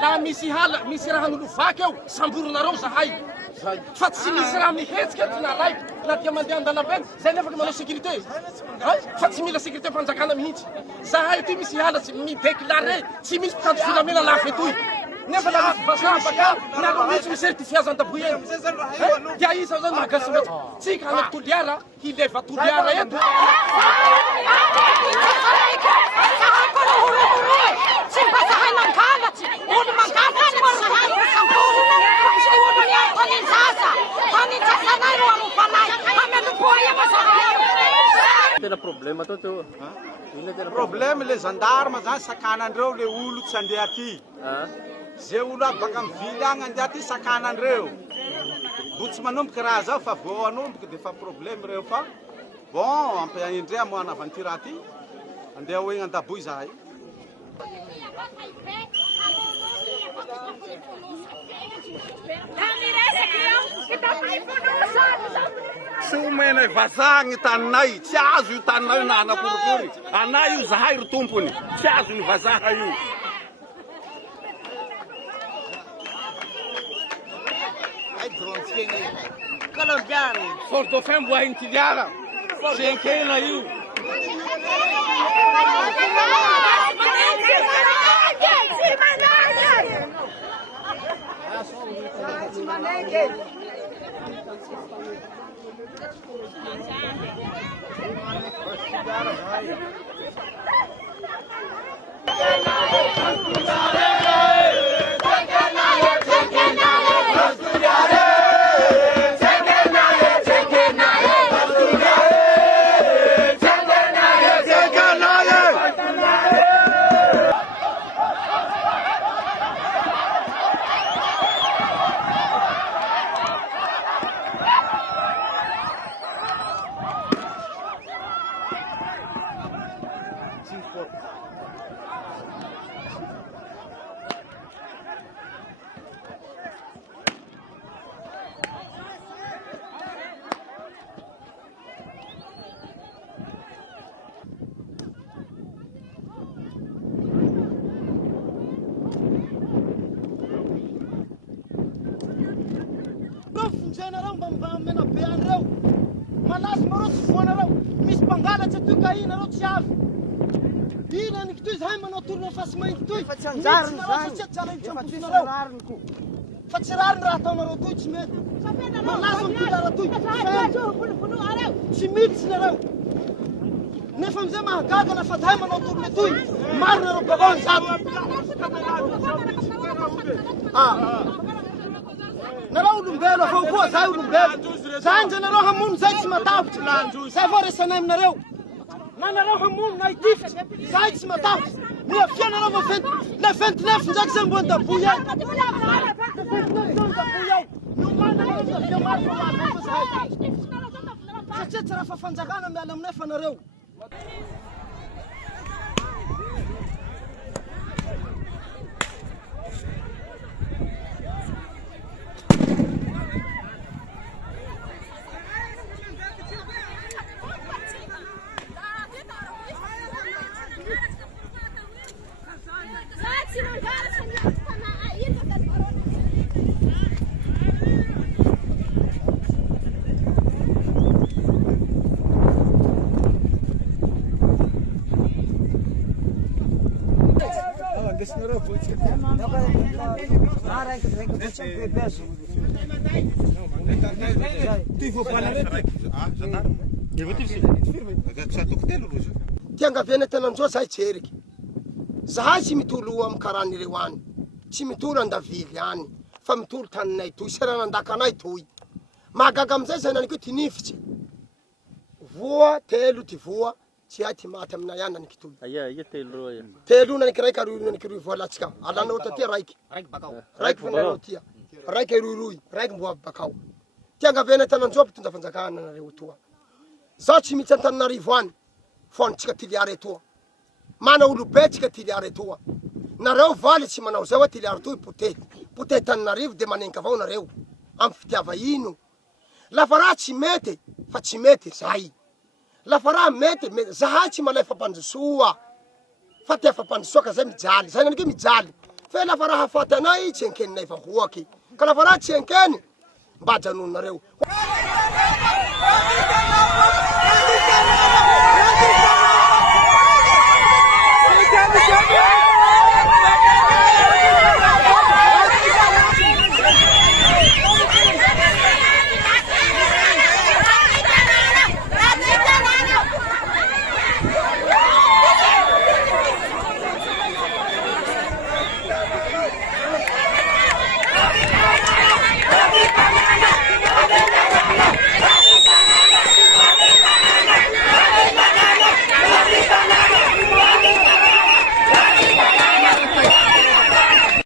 La misy raha nolovaky eo samboronareo zahay fa tsy misy raha mihetsika eto na raiky na dia mandeha an-dalambe zay nefa manao sécurité fa tsy mila sécurité fanjakana mihitsy zahay ty misy halatsy midéclaré tsy misy mpitandro filamina lafy etoy nefa la misy vazaha baka nareo mihitsy misertifia zandabouye dia isa zany magasy mihitsy tsika hanao toliara hileva toliara eto tena problema to teo. Problème le gendarme zany sakanandreo le olo tsy andeha aty. Ze olo aby baka mivily agny andeha aty sakanandreo. Bo tsy manomboky raha zao fa vao anomboky de fa problème reo fa bon ampiaindrea mo ana aventure aty andeha hoe andaboy zahay. Somena vazaha gny taninay, tsy azo io taninay na anakorokory. Anay io zahay ro tompony, tsy azo io vazaha io. colombiano forte dauphin mboa intiliara senkena io General mena be anareo malazy mareo tsy voanareo misy mpangalatsy atoy ka inareo tsy avy ina ny kitoy zahay manao tourneface mainty toy fa tsy anjariny zany fa tsy rariny raha ataonareo toy tsy mety malazy ampilara toy tsy miditsy nareo nefa amizay mahagaga lafa zahay manao tourne toy maro nareo babao zato nareo olombelo avao koa zahay olombelo zay nje nareo hamono zay tsy matavitry zay vao resanay aminareo na nareo hamono na itifitsy zahay tsy matavitry miafia nareo va le 29 ndraiky zay mbo andaboy ay satria tsy raha fafanjakana miala aminay fa nareo tiangaviana tenandreo zahay tseriky zahay tsy mitolo amy karan'ireo any tsy mitolo andavily any fa mitolo taninay toy seranandakanay toy mahagaga amizay zay naniky tinifitsy voa telo ty voa tsy hay ty maty aminay any naniky toy telo naniky raiky aroy naniky roy voalatsika alanao tatia raiky raiky vonanao tia raiky aroiroy raiky mbo avy bakao tiangaviana tenandreo mpitonda fanjakana nareo toa zaho tsy mitsy Antananarivo any fontsika tiliara etoa mana olobe tsika tiliara etoa nareo valy tsy manao zay hoe tiliara toy potehy Tananarivo de manenka avao nareo amy fitiava ino lafa raha tsy mety fa tsy mety zay lafa raha mety zahay tsy malay fampandrosoa fa tefa-pandosoaka zay mijaly zay nanike mijaly fe lafa raha faty anay tsy enkeninay fa hoaky ka lafa raha tsy enkeny mba janonareo